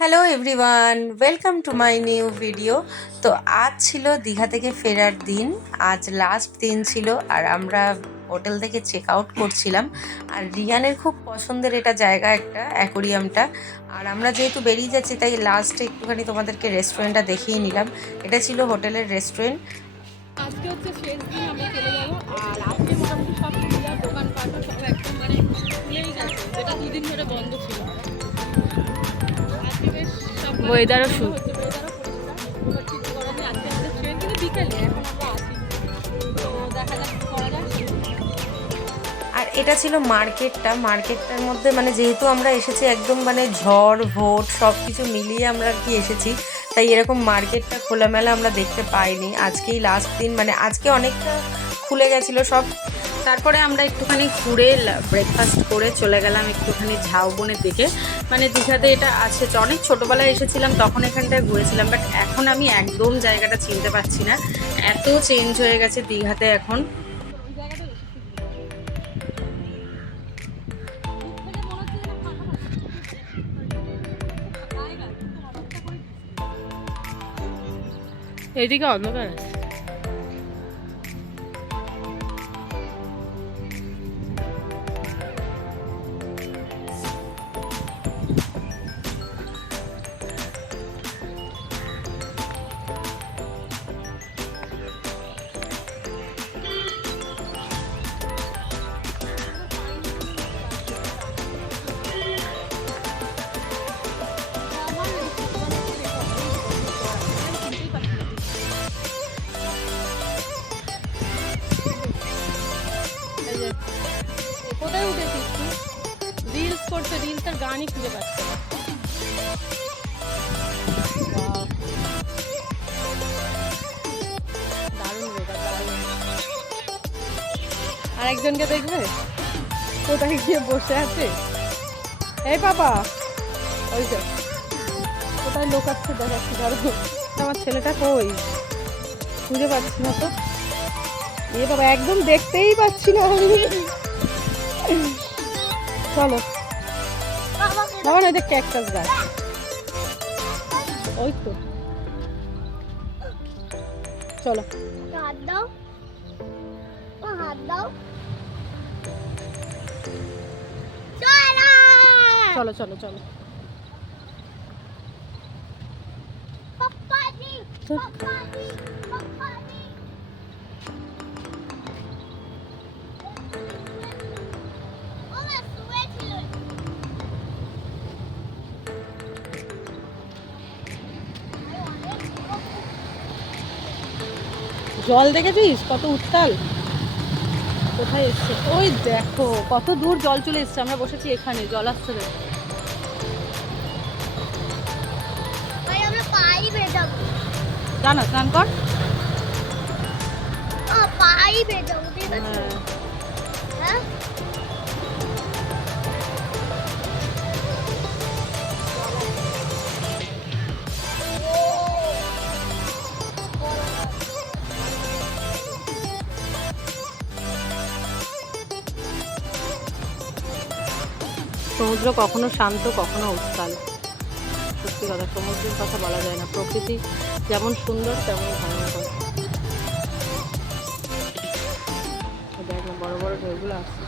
Hello everyone, welcome to my new video. তো আজ ছিল দীঘা থেকে ফেরার দিন। আজ লাস্ট দিন ছিল আর আমরা হোটেল থেকে চেক আউট করছিলাম। আর রিয়ানের খুব পছন্দের এটা জায়গা, একটা অ্যাকোরিয়ামটা। আর আমরা যেহেতু বেরিয়ে যাচ্ছি তাই লাস্টে একটুখানি তোমাদেরকে রেস্টুরেন্টটা দেখিয়ে নিলাম। এটা ছিল হোটেলের রেস্টুরেন্ট। আজকে হচ্ছে শেষ দিন, আমরা চলে যাবো। আর আজকে মোটামুটি সব ক্লিয়ার, দোকানপাটও সব একদম খুলেই গেছে, যেটা দুদিন ধরে বন্ধ ছিল। আজকে বেশ সব ওয়েদারও হচ্ছে, ওয়েদারও পরিষ্কার, কিছু করার নেই। আজকে আমাদের ট্রেন কিন্তু বিকেলে, এখন আমরা আছি, তো দেখা যাক কি করা যায়। আর এটা ছিল মার্কেটটার মধ্যে, মানে যেহেতু আমরা এসেছি একদম মানে ঝড় ভোট সব কিছু মিলিয়ে আমরা আর কি এসেছি, তাই এরকম মার্কেটটা খোলামেলা আমরা দেখতে পাইনি। আজকেই লাস্ট দিন, মানে আজকে অনেকটা খুলে গেছিলো সব। তারপরে আমরা একটুখানি ঘুরে ব্রেকফাস্ট করে চলে গেলাম একটুখানি ঝাউবনের দিকে। মানে দীঘাতে এটা আছে, অনেক ছোটোবেলায় এসেছিলাম তখন এখানটায় ঘুরেছিলাম, বাট এখন আমি একদম জায়গাটা চিনতে পারছি না, এত চেঞ্জ হয়ে গেছে দীঘাতে এখন। ওই জায়গাটা বেশি সুন্দর, দূর থেকে মনে হচ্ছে যেন ফাঁকা ফাঁকা, কিন্তু অনেকটা করে এদিকে অন্ধকার আছে। কোথায় উঠেছিস তুই? রিলস করছে, রিলসের গানই খুঁজে পাচ্ছে না। Wow, দারুণ weather, দারুণ। আর একজনকে দেখবে কোথায় গিয়ে বসে আছে, এই বাবা, ওই যে কোথায় লোকাচ্ছে দেখাচ্ছি, ধরো আমার ছেলেটা কই, খুঁজে পাচ্ছি না তো। এ বাবা, একদম দেখতেই পাচ্ছি না আমি। চলো বাবা, না, ওই যে ক্যাকটাস গাছ, ওই তো, চলো হাত দাও, ও হাত দাও, চলো চলো চলো। পাপ্পাজি, পাপ্পাজি, পাপ্পাজি। ও মা শুয়েছিল। জল দেখেছিস কত উত্তাল, কোথায় এসছে, ওই দেখো কত দূর জল চলে এসছে, আমরা বসেছি এখানে, জল আসছে দেখো। ভাই আমরা পাই ভেজাবো, জানা, স্নান কর। পাই ভেজাবো, ঠিক আছে? হ্যাঁ, হ্যাঁ, সমুদ্র কখনো শান্ত কখনো উত্তাল, সত্যি কথা, সমুদ্রের কথা বলা যায় না, প্রকৃতি যেমন সুন্দর তেমন ভয়ঙ্কর। দেখ না, বড় বড় ঢেউগুলো আসছে,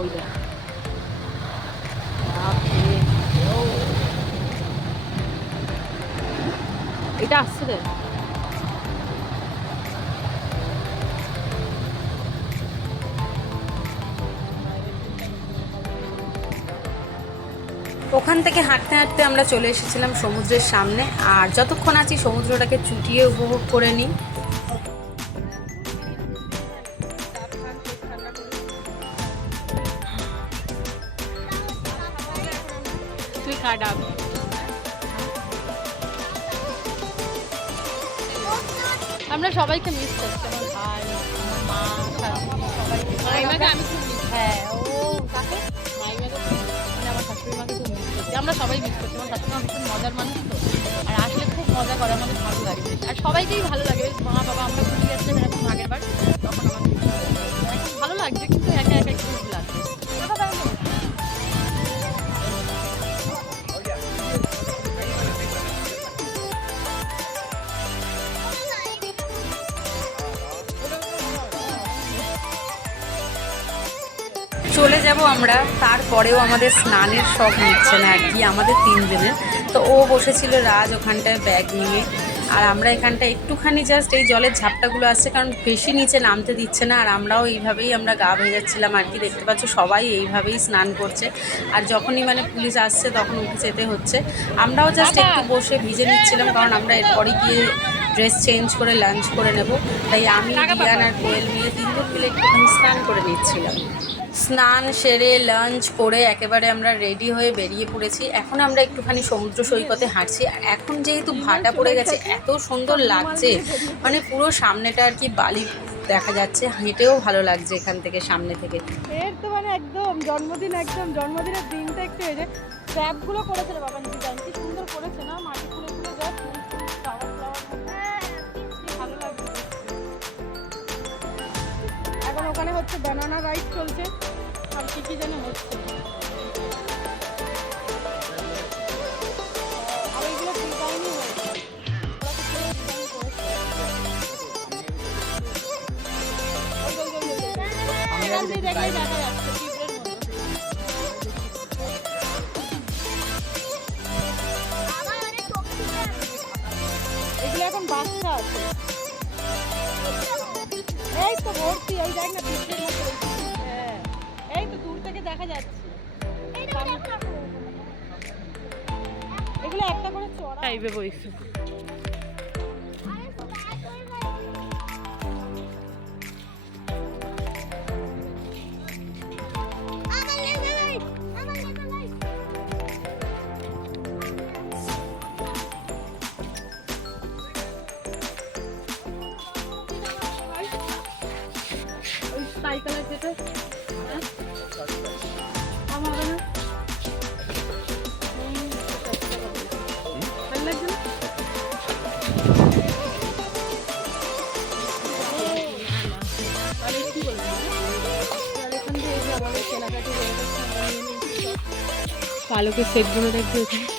ওই দেখ, বাপরে। এটা আসছে রে। ওখান থেকে হাঁটতে হাঁটতে আমরা চলে এসেছিলাম সমুদ্রের সামনে। আর যতক্ষণ আছি সমুদ্রটাকে চুটিয়ে উপভোগ করে নিই। তুই কাটাব, আমরা সবাইকে মিস করছি, আমার ভাই, আমার মা, শাশুড়ি, সবাইকে, মাইমাকে আমি খুব মিস, হ্যাঁ, ও কাকে, মাইমাকে খুব, মানে আমার শাশুড়ি মাকে খুব মিস করছি, আমরা সবাই মিস করছি। আমার শাশুড়ি মা ভীষণ মজার মানুষ তো, আর আসলে খুব মজা করে, আমাদের ভালো লাগে, আর সবাইকেই ভালো লাগে, বেশ মা বাবা আমরা ঘুরতে যাচ্ছিলাম এরকম আগের বার, তখন আমাদের এখন ভালো লাগছে, কিন্তু একা একা একটু লাগছে। কথা তাই না? চলে যাব আমরা, তারপরেও আমাদের স্নানের শখ নিচ্ছে না আর কি আমাদের 3 দিনের। তো ও বসেছিল রাজ ওখানটায় ব্যাগ নিয়ে, আর আমরা এখানটা একটুখানি জাস্ট এই জলের ঝাপটাগুলো আসছে, কারণ বেশি নিচে নামতে দিচ্ছে না। আর আমরাও এইভাবেই আমরা গা ভেজাচ্ছিলাম আর কি, দেখতে পাচ্ছ সবাই এইভাবেই স্নান করছে। আর যখনই মানে পুলিশ আসছে তখন উঠে যেতে হচ্ছে। আমরাও জাস্ট একটু বসে ভিজে নিচ্ছিলাম, কারণ আমরা এরপরে গিয়ে ড্রেস চেঞ্জ করে লাঞ্চ করে নেব। তাই আমি, রিয়ান আর কোয়েল মিলে 3 জন মিলে একটুখানি স্নান করে নিচ্ছিলাম। স্নান সেরে লাঞ্চ করে একেবারে আমরা রেডি হয়ে বেরিয়ে পড়েছি। এখন আমরা একটুখানি সমুদ্র সৈকতে হাঁটছি। আর এখন যেহেতু ভাটা পড়ে গেছে, এত সুন্দর লাগছে, মানে পুরো সামনেটা আর কি বালি দেখা যাচ্ছে, হেঁটেও ভালো লাগছে এখান থেকে, সামনে থেকে। এর তো মানে একদম জন্মদিনের দিনটা একটু এই যে ট্র্যাপগুলো করেছে রে বাবা, ডিজাইন কি সুন্দর করেছে না, মাটি খুলে খুলে জাস্ট ফ্লাওয়ার ভালো লাগছে। এখন ওখানে হচ্ছে ব্যানানা রাইড চলছে, আর কি যেন হচ্ছে। আর এইগুলো ডিজাইনই হয়েছে, দেখা যাচ্ছে পিঁপড়ের মতো। এগুলো এখন বাচ্চা আছে, এই তো ভর্তি, এই দেখ না পিঁপড়ের মতো। হ্যাঁ, এই তো দূর থেকে দেখা যাচ্ছে। এগুলো একটা করে চড়া টাইপে বইছে। সাইকেলের যেটা আমার হবে না, ভালো লাগছে না। তাহলে কি বলবো, তাহলে এখান থেকে এই যে আমাদের কেনাকাটি হয়ে গেছে, পালকের সেটগুলো দেখবে এখানে।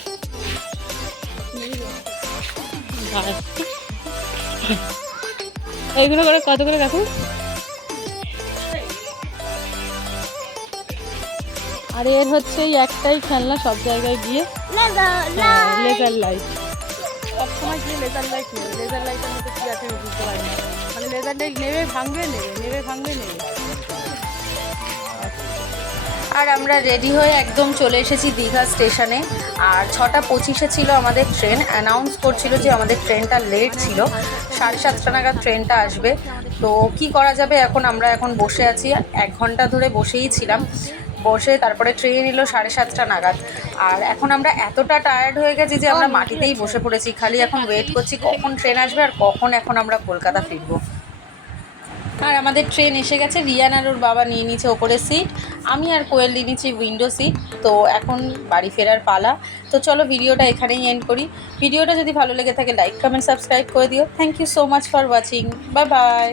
এইগুলো করে কত করে রাখুন? আর এর হচ্ছে এই একটাই খেলনা সব জায়গায় গিয়ে, লেজার লাইট। সবসময় গিয়ে লেজার লাইট নেবে, লেজার লাইটের মধ্যে কী আছে আমি বুঝতে পারি না, মানে লেজার লাইট নেবে ভাঙবে নেবে। আর আমরা রেডি হয়ে একদম চলে এসেছি দীঘা স্টেশনে। আর 6টা 25-এ ছিল আমাদের ট্রেন, অ্যানাউন্স করছিল যে আমাদের ট্রেনটা লেট ছিল, 7:30 নাগাদ ট্রেনটা আসবে। তো কি করা যাবে, আমরা এখন বসে আছি, 1 ঘন্টা ধরে বসেই ছিলাম। বসে তারপরে ট্রেন এলো 7:30 নাগাদ। আর এখন আমরা এতটা টায়ার্ড হয়ে গেছি যে আমরা মাটিতেই বসে পড়েছি, খালি এখন ওয়েট করছি কখন ট্রেন আসবে আর কখন এখন আমরা কলকাতা ফিরবো। আর আমাদের ট্রেন এসে গেছে, রিয়ান আর ওর বাবা নিয়ে নিচ্ছে ওপরের সিট, আমি আর কোয়েল নিয়ে নিচ্ছি উইন্ডো সিট। তো এখন বাড়ি ফেরার পালা। তো চলো ভিডিওটা এখানেই এন্ড করি। ভিডিওটা যদি ভালো লেগে থাকে লাইক কমেন্ট সাবস্ক্রাইব করে দিও। Thank you so much for watching, bye by.